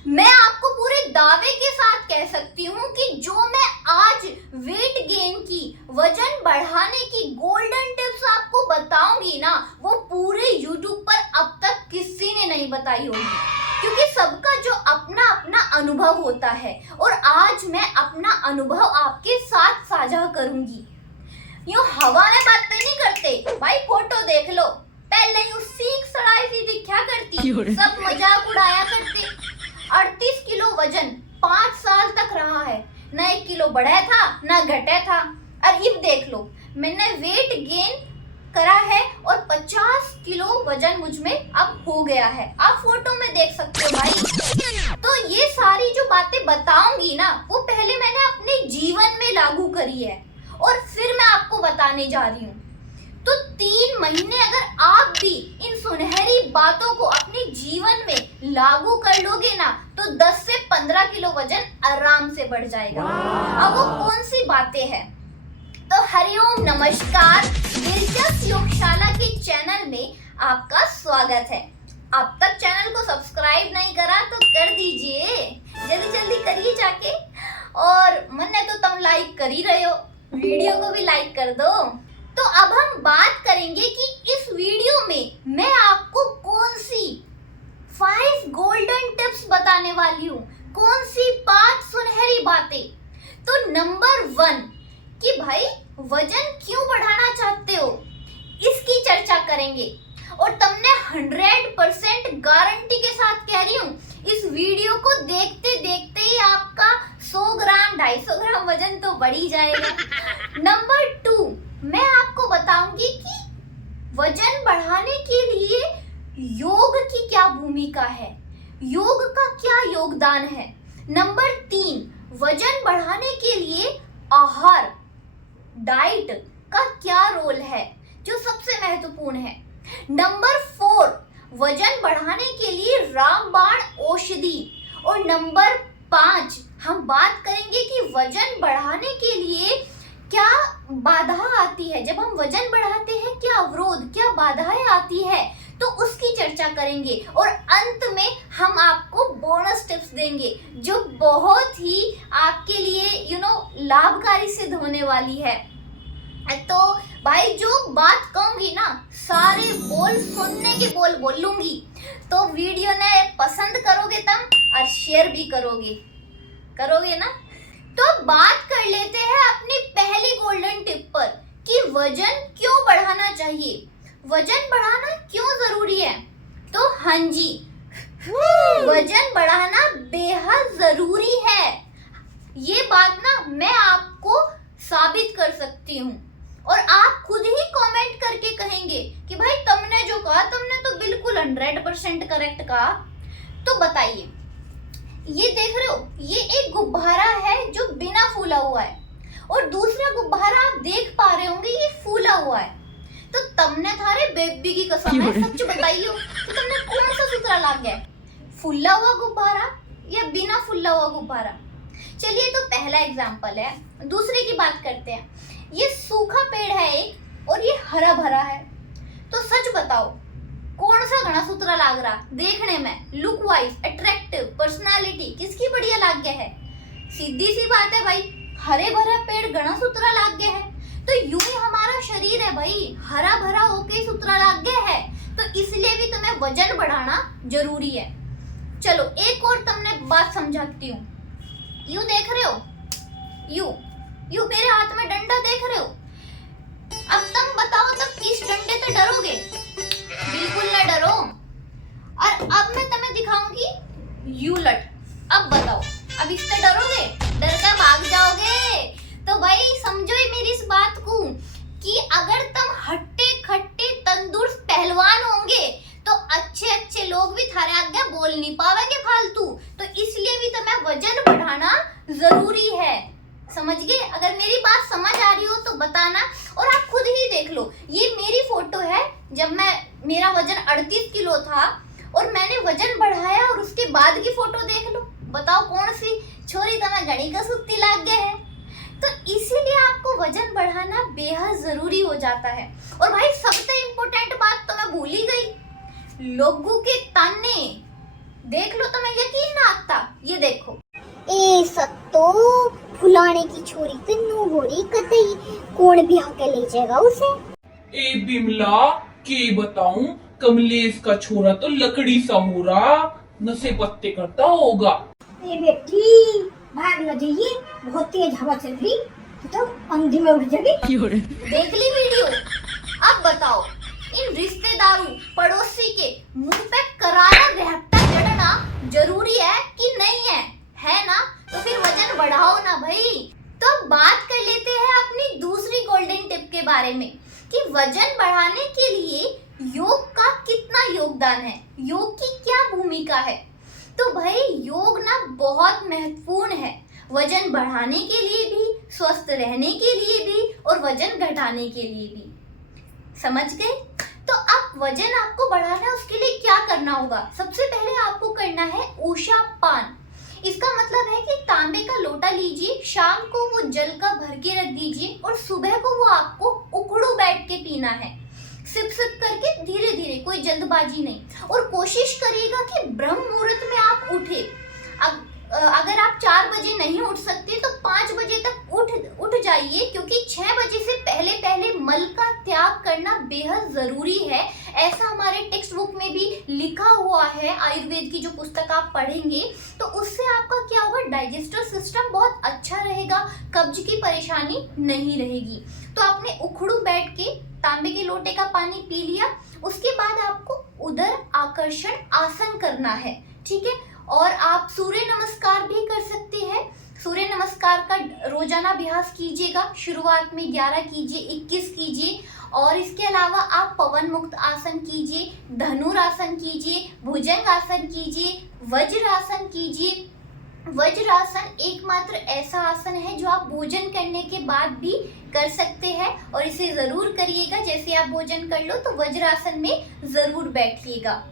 मैं आपको पूरे दावे के साथ कह सकती हूँ कि जो मैं आज वेट गेन की, वजन बढ़ाने की गोल्डन टिप्स आपको बताऊंगी ना, वो पूरे YouTube पर अब तक किसी ने नहीं बताई होगी, क्योंकि सबका जो अपना अपना अनुभव होता है और आज मैं अपना अनुभव आपके साथ साझा करूंगी। यूं हवा में बातें नहीं करते भाई, फोटो देख लो। पहले यूं सीख सड़ाई सी दिखा करती, सब मजाक उड़ाया करते। 38 किलो वजन 5 साल तक रहा है, ना 1 किलो बढ़ा था ना घटा था। और अब देख लो, मैंने वेट गेन करा है और 50 किलो वजन मुझ में अब हो गया है। आप फोटो में देख सकते हो भाई। तो ये सारी जो बातें बताऊंगी ना, वो पहले मैंने अपने जीवन में लागू करी है और फिर मैं आपको बताने जा रही हूँ। तो 3 महीने अगर आप भी इन सुनहरी बातों को अपने जीवन में लागू कर लोगे ना, तो 10 से 15 किलो वजन आराम से बढ़ जाएगा। अब वो कौन सी बातें हैं? तो हरिओम नमस्कार, दिलचस्प योगशाला के चैनल में आपका स्वागत है। अब तक चैनल को सब्सक्राइब नहीं करा तो कर दीजिए, जल्दी जल्दी करिए जाके। और मैंने तो तुम लाइक कर ही रहे हो, वीडियो को भी लाइक कर दो। तो अब हम बात करेंगे कि इस वीडियो में मैं आपको कौन सी 5 गोल्डन टिप्स बताने वाली हूँ, कौन सी 5 सुनहरी बातें। तो नंबर 1 कि भाई वजन क्यों बढ़ाना चाहते हो, इसकी चर्चा करेंगे। और तुमने 100% गारंटी के साथ कह रही हूँ, इस वीडियो को देखते देखते ही आपका 100 ग्राम 250 ग्राम वजन तो बढ़ ही जाएगा। नंबर 2, मैं आपको बताऊंगी कि वजन बढ़ाने के लिए योग की क्या भूमिका है, योग का क्या योगदान है। नंबर 3, वजन बढ़ाने के लिए आहार, डाइट का क्या रोल है, जो सबसे महत्वपूर्ण है। नंबर 4, वजन बढ़ाने के लिए रामबाण औषधि। और नंबर 5, हम बात करेंगे कि वजन बढ़ाने के लिए क्या बाधा आती है, जब हम वजन बढ़ाते हैं क्या अवरोध, क्या बाधाएं आती है, तो उसकी चर्चा करेंगे। और अंत में हम आपको बोनस टिप्स देंगे जो बहुत ही आपके लिए लाभकारी सिद्ध होने वाली है। तो भाई जो बात कहूंगी ना, सारे बोल सुनने के बोल बोलूंगी। तो वीडियो ने पसंद करोगे तब और शेयर भी करोगे ना। तो बात कर लेते हैं अपनी पहली गोल्डन टिप पर कि वजन क्यों बढ़ाना चाहिए, वजन बढ़ाना क्यों जरूरी है। तो हाँ जी, वजन बढ़ाना बेहद जरूरी है। ये बात ना मैं आपको साबित कर सकती हूँ और आप खुद ही कमेंट करके कहेंगे कि भाई तुमने जो कहा, तुमने तो बिल्कुल 100% करेक्ट कहा। तो बताइए, ये देख रहे हो, ये एक गुब्बारा है जो बिना फूला हुआ है, और दूसरा गुब्बारा आप देख पा रहे होंगे ये फूला हुआ है। तो तुमने थारे बेबी की कसम है, सच बताइयो कि तुमने कौन सा सुथरा लग गया, फूला हुआ गुब्बारा या बिना फूला हुआ गुब्बारा। चलिए, तो पहला एग्जाम्पल है। दूसरे की बात करते हैं। ये सूखा पेड़ है एक और ये हरा भरा है, तो सच बताओ कौन सा घना सुथरा लग रहा देखने में, लुक वाइज, अट्रैक्टिव, पर्सनालिटी किसकी बढ़िया लग गया है। सीधी सी बात है भाई, हरे भरा पेड़ घना सुथरा लग गया है। तो यूं ही हमारा शरीर है भाई, हरा भरा होके सुथरा लग गया है, तो इसलिए भी तुम्हें वजन बढ़ाना जरूरी है। चलो एक और तुमने बात समझाती हूँ। यूं देख रहे हो, यूं मेरे हाथ में डंडा देख रहे हो। अब तुम बताओ, तब इस डंडे से डरोगे? बिल्कुल ना डरो। और अब मैं तुम्हें दिखाऊंगी यूलट। अब बताओ, अब इससे डरोगे? डर कर भाग जाओगे। तो भाई समझो मेरी इस बात को कि अगर तुम हट्टे खट्टे तंदुरुस्त पहलवान होंगे तो अच्छे लोग भी थारे आगे बोल नहीं पावेंगे फालतू। तो इसलिए भी तुम्हें वजन बढ़ाना जरूरी है। समझ गए? अगर मेरी बात समझ आ रही हो तो बताना। और आप खुद ही देख लो, ये मेरी फोटो है जब मेरा वजन 38 किलो था और मैंने वजन बढ़ाया, और उसके बाद की फोटो देख लो। बताओ कौन सी छोरी तुम्हें घड़ी का सुत्ती लग गया है। तो इसीलिए आपको वजन बढ़ाना बेहद जरूरी हो जाता है। और भाई सबसे इम्पोर्टेंट बात तो मैं भूल ही गई, लोगों के ताने देख लो, तुम्हें यकीन ना आता। फलाने की छोरी तन्नू होरी कतई कौन ब्याह के ले जाएगा उसे। ए बिमला के बताऊं, कमलेश का छोरा तो लकड़ी सा हो रहा, नशे पत्ते करता होगा। ए बेटी भाग न जाइए, बहुत तेज हवा चल रही तो अंधी में उड़ जाएगी। देख ली वीडियो? अब बताओ, इन रिश्तेदारों पड़ोसी के मुंह पे करारा रहता चढ़ना जरूरी है कि नहीं है? है ना? तो फिर वजन बढ़ाओ ना भाई। तो अब बात कर लेते हैं अपनी दूसरी गोल्डन टिप के बारे में कि वजन बढ़ाने के लिए योग का कितना योगदान है, योग की क्या भूमिका है। तो भाई योग ना बहुत महत्वपूर्ण है, वजन बढ़ाने के लिए भी, स्वस्थ रहने के लिए भी और वजन घटाने के लिए भी। समझ गए? तो अब वजन आपको बढ़ाना है, उसके लिए क्या करना होगा? सबसे पहले आपको करना है ऊषा पान। इसका मतलब है कि तांबे का लोटा लीजिए, शाम को वो जल का भर के रख दीजिए और सुबह को वो आपको उखड़ू बैठ के पीना है, सिप सिप करके धीरे धीरे, कोई जल्दबाजी नहीं। और कोशिश करिएगा कि ब्रह्म मुहूर्त में आप उठे। अगर आप 4 बजे नहीं उठ सकते तो 5 बजे तक उठ जाइए, क्योंकि 6 बजे से पहले पहले मल का त्याग करना बेहद जरूरी है। ऐसा हमारे टेक्स्ट बुक में भी लिखा हुआ है, आयुर्वेद की जो पुस्तक आप पढ़ेंगे तो उससे आपका क्या होगा, डाइजेस्टिव सिस्टम बहुत अच्छा रहेगा, कब्ज की परेशानी नहीं रहेगी। तो आपने उखड़ू बैठ के तांबे के लोटे का पानी पी लिया, उसके बाद आपको उदर आकर्षण आसन करना है, ठीक है। और आप सूर्य नमस्कार भी कर सकते हैं। सूर्य नमस्कार का रोजाना अभ्यास कीजिएगा, शुरुआत में 11 कीजिए, 21 कीजिए। और इसके अलावा आप पवन मुक्त आसन कीजिए, धनुरासन कीजिए, भुजंग आसन कीजिए, वज्रासन कीजिए। वज्रासन एकमात्र ऐसा आसन है जो आप भोजन करने के बाद भी कर सकते हैं और इसे जरूर करिएगा। जैसे आप भोजन कर लो तो वज्रासन में जरूर बैठिएगा,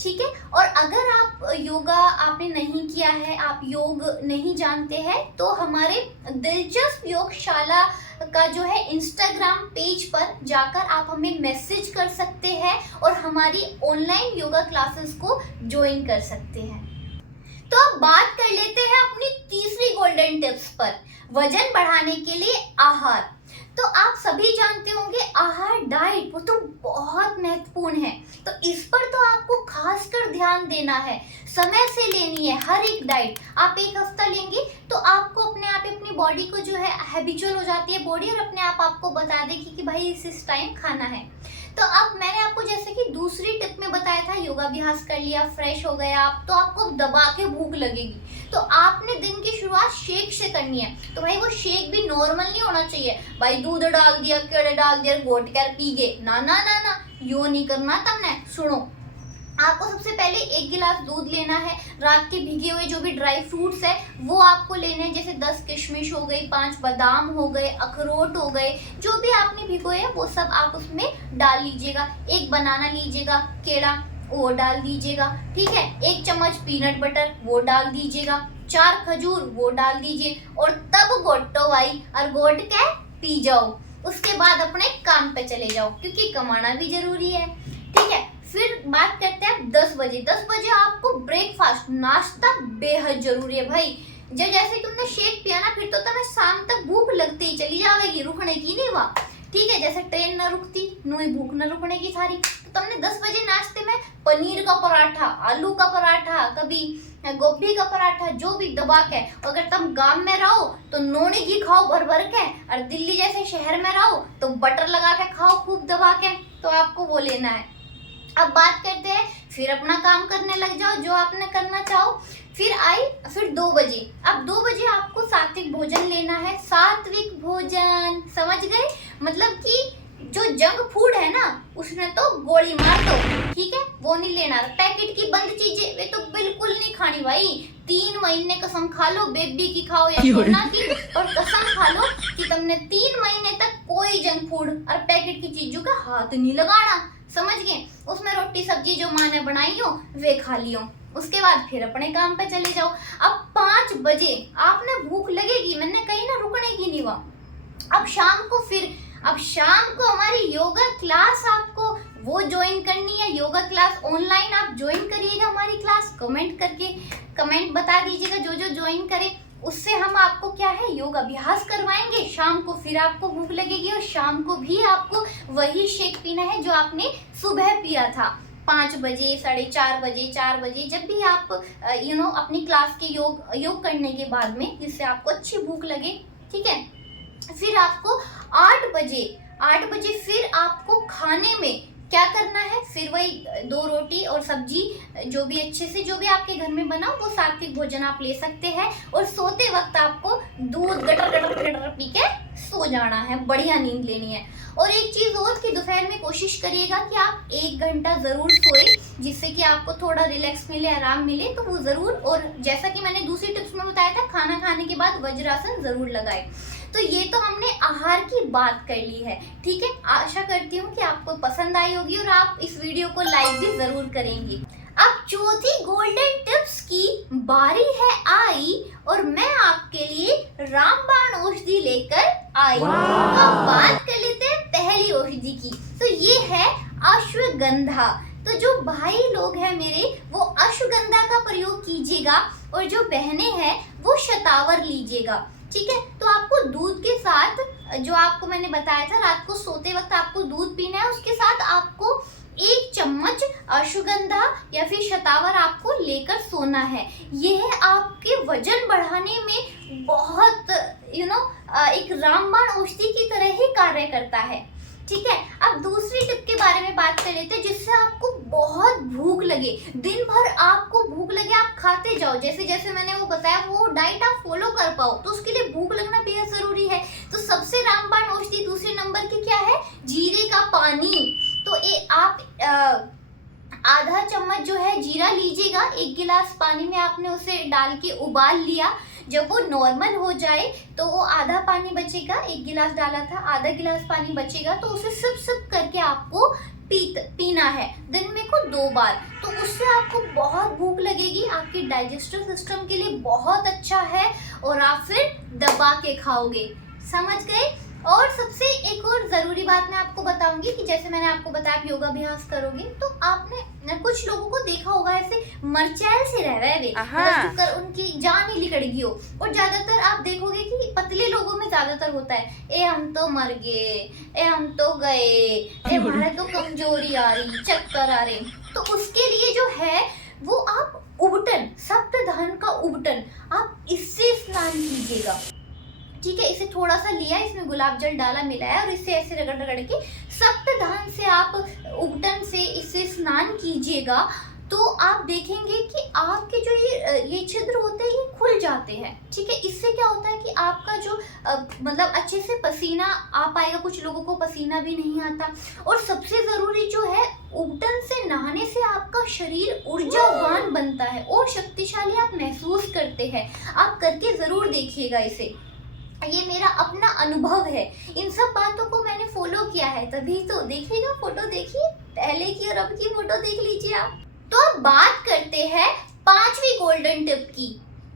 ठीक है। और अगर आप योगा आपने नहीं किया है, आप योग नहीं जानते हैं, तो हमारे दिलचस्प योगशाला का जो है इंस्टाग्राम पेज पर जाकर आप हमें मैसेज कर सकते हैं और हमारी ऑनलाइन योगा क्लासेस को ज्वाइन कर सकते हैं। तो अब बात कर लेते हैं अपनी तीसरी गोल्डन टिप्स पर, वजन बढ़ाने के लिए आहार। तो आप सभी जानते होंगे आहार, डाइट वो तो बहुत महत्वपूर्ण है, तो इस पर तो आपको खासकर ध्यान देना है, समय से लेनी है हर एक डाइट। आप 1 हफ्ता लेंगे तो आपको अपने आप अपनी बॉडी को जो है हैबिचुअल हो जाती है बॉडी, और अपने आप आपको बता देगी कि भाई इस टाइम खाना है। तो अब मैंने आपको जैसे कि दूसरी टिप में बताया था, योगाभ्यास कर लिया, फ्रेश हो गया आप, तो आपको दबा के भूख लगेगी, तो आपने दिन की शुरुआत शेक से करनी है। तो भाई वो शेक भी नॉर्मल नहीं होना चाहिए, भाई दूध डाल दिया, केड़े डाल दिया, घोट कर पी गए, ना ना ना ना, यो नहीं करना तुमने। सुनो, आपको सबसे पहले 1 गिलास दूध लेना है, रात के भीगे हुए जो भी ड्राई फ्रूट्स है वो आपको लेने हैं, जैसे 10 किशमिश हो गई, 5 बादाम हो गए, अखरोट हो गए, जो भी आपने भिगोए हैं वो सब आप उसमें डाल लीजिएगा। 1 बनाना लीजिएगा, केला वो डाल दीजिएगा, ठीक है। 1 चम्मच पीनट बटर वो डाल दीजिएगा, 4 खजूर वो डाल दीजिए, और तब गोटो भाई, और गोट के पी जाओ। उसके बाद अपने काम पे चले जाओ, क्योंकि कमाना भी जरूरी है, ठीक है। फिर बात करते हैं 10 बजे। 10 बजे आपको ब्रेकफास्ट, नाश्ता बेहद जरूरी है भाई। जब जैसे तुमने शेक पिया ना, फिर तो तुम्हें शाम तक भूख लगती ही चली जाएगी, रुकने की नहीं वहाँ, ठीक है। जैसे ट्रेन न रुकती, नुई भूख न रुकने की सारी। तो तुमने 10 बजे नाश्ते में पनीर का पराठा, आलू का पराठा, कभी गोभी का पराठा, जो भी दबा के। अगर तुम गांव में रहो तो नोनी घी खाओ भर भर के, और दिल्ली जैसे शहर में रहो तो बटर लगा के खाओ खूब दबा के, तो आपको वो लेना है। अब बात करते हैं, फिर अपना काम करने लग जाओ जो आपने करना चाहो। फिर 2 बजे, अब 2 बजे आपको सात्विक भोजन लेना है। सात्विक भोजन समझ गए, मतलब कि जो जंक फूड है ना उसमें तो गोली मार दो, ठीक है, वो नहीं लेना। पैकेट की बंद चीजें वे तो बिल्कुल नहीं खानी भाई। 3 महीने कसम खा लो, बेबी की खाओ या सोना की, और कसम खा लो कि तुमने 3 महीने तक कोई जंक फूड और पैकेट की चीजों का हाथ नहीं लगाना, समझ गए। उसमें रोटी सब्जी जो माँ ने बनाई हो वे खा लियो, उसके बाद फिर अपने काम पे चले जाओ। अब 5 बजे आपने भूख लगेगी, मैंने कही ना रुकने की नहीं वहाँ। अब शाम को हमारी योगा क्लास आपको वो ज्वाइन करनी है, योगा क्लास ऑनलाइन आप ज्वाइन करिएगा हमारी क्लास, कमेंट बता दीजिएगा जो ज्वाइन करे। उससे हम आपको क्या है योग अभ्यास करवाएंगे। शाम को फिर आपको भूख लगेगी और शाम को भी आपको वही शेक पीना है जो आपने सुबह पिया था 5 बजे, 4:30 बजे, 4 बजे, जब भी आप अपनी क्लास के योग करने के बाद में, जिससे आपको अच्छी भूख लगे। ठीक है, फिर आपको 8 बजे फिर आपको खाने में क्या करना है, फिर वही 2 रोटी और सब्जी, जो भी अच्छे से जो भी आपके घर में बना वो सात्विक भोजन आप ले सकते हैं। और सोते वक्त आपको दूध गटर गटर गटर पी के सो जाना है, बढ़िया नींद लेनी है। और एक चीज और कि दोपहर में कोशिश करिएगा कि आप 1 घंटा जरूर सोए, जिससे कि आपको थोड़ा रिलैक्स मिले, आराम मिले, तो वो जरूर। और जैसा कि मैंने दूसरी टिप्स में बताया था, खाना खाने के बाद वज्रासन जरूर लगाए। तो ये तो हमने आहार की बात कर ली है। ठीक है, आशा करती हूँ कि आपको पसंद आई होगी और आप इस वीडियो को लाइक भी जरूर करेंगे। अब चौथी गोल्डन टिप्स की बारी है आई और मैं आपके लिए रामबाण औषधि लेकर आई हूँ। अब बात कर लेते हैं पहली औषधि की। तो ये है अश्वगंधा। तो जो भाई लोग हैं मेरे, वो अश्वगंधा का प्रयोग कीजिएगा और जो बहनें हैं वो शतावर लीजिएगा। ठीक है, तो आपको दूध के साथ, जो आपको मैंने बताया था रात को सोते वक्त आपको दूध पीना है, उसके साथ आपको 1 चम्मच अश्वगंधा या फिर शतावर आपको लेकर सोना है। यह आपके वजन बढ़ाने में बहुत एक रामबाण औषधि की तरह ही कार्य करता है। ठीक है, अब दूसरी टिप के बारे में बात कर लेते हैं, जिससे आपको बहुत भूख लगे, दिन भर आपको भूख लगे, आप खाते जाओ, जैसे जैसे मैंने वो बताया वो डाइट आप फॉलो कर पाओ, तो उसके लिए भूख लगना बेहद जरूरी है। तो सबसे रामबाण औषधि दूसरे नंबर की क्या है, जीरे का पानी। तो आप आधा चम्मच जो है जीरा लीजिएगा, 1 गिलास पानी में आपने उसे डाल के उबाल लिया। जब वो नॉर्मल हो जाए तो वो आधा पानी बचेगा, 1 गिलास डाला था, आधा गिलास पानी बचेगा, तो उसे सिप सिप करके आपको पीना है दिन में को 2 बार। तो उससे आपको बहुत भूख लगेगी, आपके डाइजेस्टिव सिस्टम के लिए बहुत अच्छा है और आप फिर दबा के खाओगे। समझ गए? और सबसे एक और जरूरी बात मैं आपको बताऊंगी कि जैसे मैंने आपको बताया आप योगाभ्यास करोगे तो आपने कुछ लोगों को देखा होगा ऐसे मरचैल से रह रहे वे, मतलब उनकी जान ही निकल गई हो। और ज्यादातर आप देखोगे कि पतले लोगों में ज्यादातर होता है, ए हम तो मर गए, ए हम तो गए, ए हमारा तो कमजोरी आ रही, चक्कर आ रहे। तो उसके लिए जो है वो आप उबटन, सप्तधान का उबटन, आप इससे स्नान कीजिएगा। ठीक है, इसे थोड़ा सा लिया, इसमें गुलाब जल डाला, मिलाया और इससे ऐसे रगड़ रगड़ के सप्तधान से आप उबटन से इससे स्नान कीजिएगा। तो आप देखेंगे कि आपके जो ये छिद्र होते हैं ये खुल जाते हैं। ठीक है, इससे क्या होता है कि आपका जो मतलब अच्छे से पसीना आ पाएगा। कुछ लोगों को पसीना भी नहीं आता। और सबसे जरूरी जो है, उबटन से नहाने से आपका शरीर ऊर्जावान बनता है और शक्तिशाली आप महसूस करते हैं। आप करके जरूर देखिएगा इसे, ये मेरा अपना अनुभव है। इन सब बातों को मैंने फॉलो किया है, तभी तो। देखिएगा, फोटो देखिए, पहले की और अब की फोटो देख लीजिए आप। तो अब बात करते हैं 5वीं गोल्डन टिप की,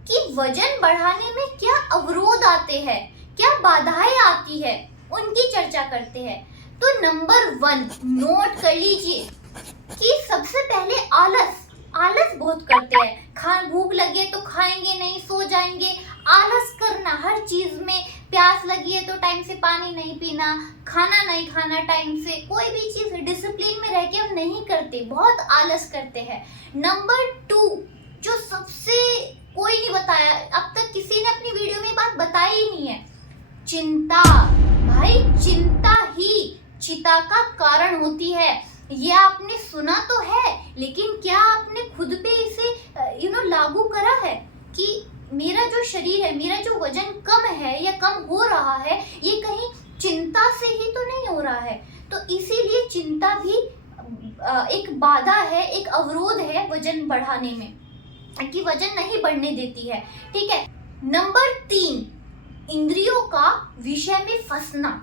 कि वजन बढ़ाने में क्या अवरोध आते हैं, क्या बाधाएं आती है, उनकी चर्चा करते हैं। तो नंबर 1 नोट कर लीजिए कि सबसे पहले आलस बहुत करते हैं। भूख लगे तो खाएंगे नहीं, सो जाएंगे। आलस करना, हर चीज में प्यास लगी है तो टाइम से पानी नहीं पीना, खाना नहीं खाना टाइम से, कोई भी चीज डिसिप्लिन में रह के हम नहीं करते, बहुत आलस करते हैं। नंबर 2 जो सबसे कोई नहीं बताया अब तक, किसी ने अपनी वीडियो में बात बताई ही नहीं है, चिंता। भाई चिंता ही चिता का कारण होती है। ये आपने सुना तो है, लेकिन क्या आपने खुद पे इसे लागू करा है कि मेरा जो शरीर है, मेरा जो वजन कम है या कम हो रहा है, ये कहीं चिंता से ही तो नहीं हो रहा है। तो इसीलिए चिंता भी एक बाधा है, एक अवरोध है वजन बढ़ाने में, कि वजन नहीं बढ़ने देती है। ठीक है, नंबर 3 इंद्रियों का विषय में फंसना।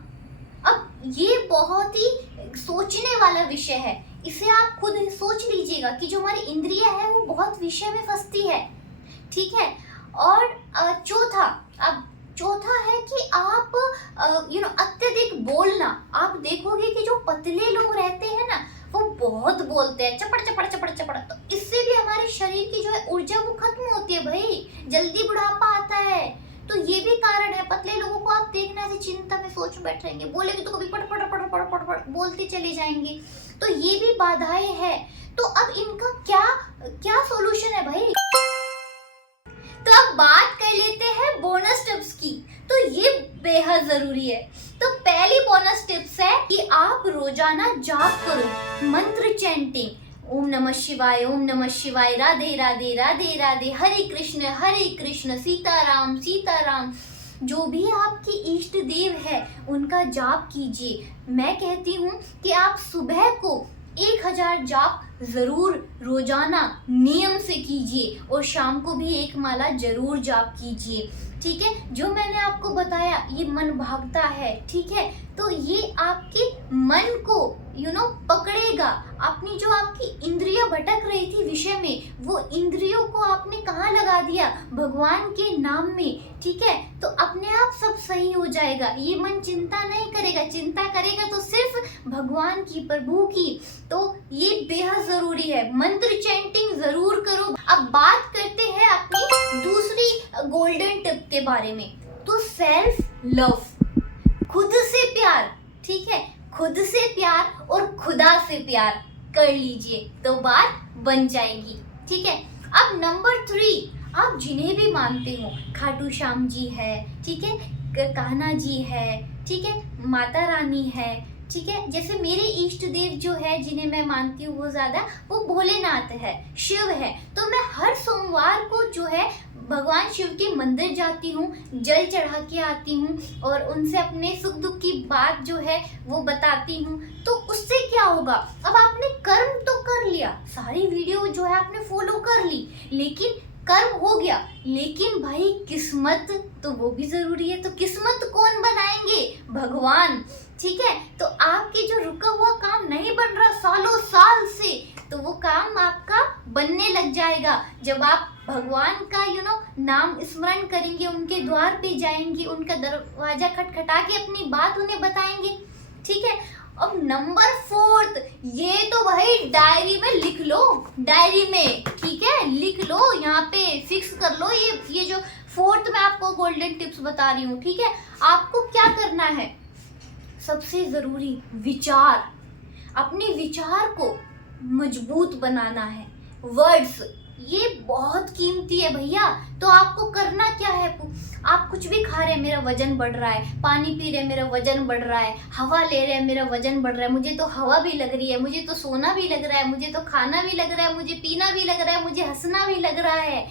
अब ये बहुत ही सोचने वाला विषय है, इसे आप खुद सोच लीजिएगा कि जो हमारी इंद्रिय है वो बहुत विषय में फंसती है। ठीक है, और चौथा है कि आप अत्यधिक बोलना। आप देखोगे कि जो पतले लोग रहते हैं ना, वो बहुत बोलते हैं, चपड़ चपड़ चपड़ चपड़, तो इससे भी हमारे शरीर की जो है ऊर्जा वो खत्म होती है भाई, जल्दी बुढ़ापा आता है। तो ये भी कारण है। पतले लोगों को आप देखना ऐसे चिंता में सोच में बैठ रहेंगे, बोलेंगे तो कभी पड़ पड़ पड़ पड़ पड़ पड़ बोलते चले जाएंगे। तो ये भी बाधाएं हैं। तो अब इनका क्या क्या सॉल्यूशन है भाई? तो अब बात कर लेते हैं बोनस टिप्स की। तो ये बेहद जरूरी है। तो पहली बोनस टिप्स है कि आप रोजाना जाप करो, मंत्र चैंटिंग, ओम नमः शिवाय, ओम नमः शिवाय, राधे राधे राधे राधे, हरे कृष्ण सीताराम सीताराम। जो भी आपके इष्ट देव है उनका जाप कीजिए। मैं कहती हूँ कि आप सुबह को 1000 जाप जरूर रोजाना नियम से कीजिए और शाम को भी 1 माला जरूर जाप कीजिए। ठीक है, जो मैंने आपको बताया ये मन भागता है, ठीक है, तो ये आपके मन को पकड़ेगा। अपनी जो आपकी इंद्रियां भटक रही थी विषय में, वो इंद्रियों को आपने कहाँ लगा दिया? भगवान के नाम में। ठीक है, तो अपने आप सब सही हो जाएगा। ये मन चिंता नहीं करेगा, चिंता करेगा तो सिर्फ भगवान की, प्रभु की। तो ये बेहद जरूरी है। मंत्र चैंटिंग जरूर करो। अब बात करते हैं अपनी दूसरी गोल्डन टिप के बारे में। तो सेल्फ लव, खुद से प्यार। ठीक है, खुद से प्यार और खुदा से प्यार कर लीजिए तो बात बन जाएगी। ठीक है, अब नंबर 3, आप जिन्हें भी मानते हो, खाटू श्याम जी है, ठीक है, कान्हा जी है, ठीक है, माता रानी है, ठीक है, जैसे मेरे इष्ट देव जो है जिन्हें मैं मानती हूँ वो ज्यादा, वो भोलेनाथ है, शिव है। तो मैं हर सोमवार को जो है भगवान शिव के मंदिर जाती हूँ, जल चढ़ा के आती हूँ और उनसे अपने सुख दुख की बात जो है वो बताती हूँ। तो उससे क्या होगा? अब आपने कर्म तो कर लिया, सारी वीडियो जो है आपने फॉलो कर ली, लेकिन कर्म हो गया, लेकिन भाई किस्मत तो वो भी जरूरी है। तो किस्मत कौन बनाएंगे? भगवान। ठीक है, तो आपके जो रुका हुआ काम नहीं बन रहा सालों साल से, तो वो काम आपका बनने लग जाएगा जब आप भगवान का नाम स्मरण करेंगे, उनके द्वार पे जाएंगे, उनका दरवाजा खटखटा के अपनी बात उन्हें बताएंगे। ठीक है, अब नंबर 4, ये तो भाई डायरी में लिख लो, डायरी में, ठीक है, लिख लो, यहाँ पे फिक्स कर लो। ये जो 4th मैं आपको गोल्डन टिप्स बता रही हूँ। ठीक है, आपको क्या करना है? सबसे जरूरी विचार, अपने विचार को मजबूत बनाना है। वर्ड्स ये बहुत कीमती है भैया। तो आपको करना क्या है? आप कुछ भी खा रहे हैं, मेरा वजन बढ़ रहा है, पानी पी रहे हैं, मेरा वजन बढ़ रहा है, हवा ले रहे हैं, मेरा वजन बढ़ रहा है, मुझे तो हवा भी लग रही है, मुझे तो सोना भी लग रहा है, मुझे तो खाना भी लग रहा है, मुझे पीना भी लग रहा है, मुझे हंसना भी लग रहा है।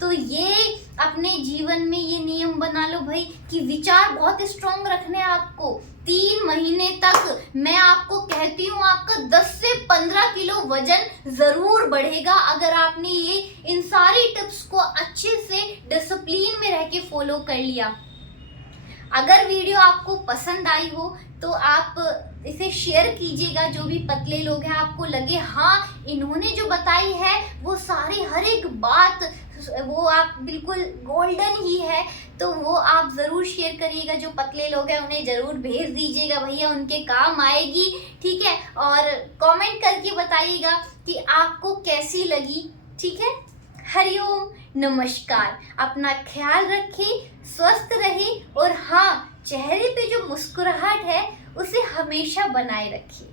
तो ये अपने जीवन में ये नियम बना लो भाई कि विचार बहुत स्ट्रॉन्ग रखने हैं आपको। 3 महीने तक मैं आपको कहती हूँ आपका 10 से 15 किलो वजन जरूर बढ़ेगा अगर आपने ये इन सारी टिप्स को अच्छे से डिसिप्लिन में रह के फॉलो कर लिया। अगर वीडियो आपको पसंद आई हो तो आप इसे शेयर कीजिएगा। जो भी पतले लोग हैं, आपको लगे हाँ इन्होंने जो बताई है वो सारी हर एक बात वो आप बिल्कुल गोल्डन ही है, तो वो आप ज़रूर शेयर करिएगा। जो पतले लोग हैं उन्हें ज़रूर भेज दीजिएगा भैया, उनके काम आएगी। ठीक है, और कमेंट करके बताइएगा कि आपको कैसी लगी। ठीक है, हरिओम, नमस्कार। अपना ख्याल रखें, स्वस्थ रहे और हाँ, चेहरे पे जो मुस्कुराहट है उसे हमेशा बनाए रखिए।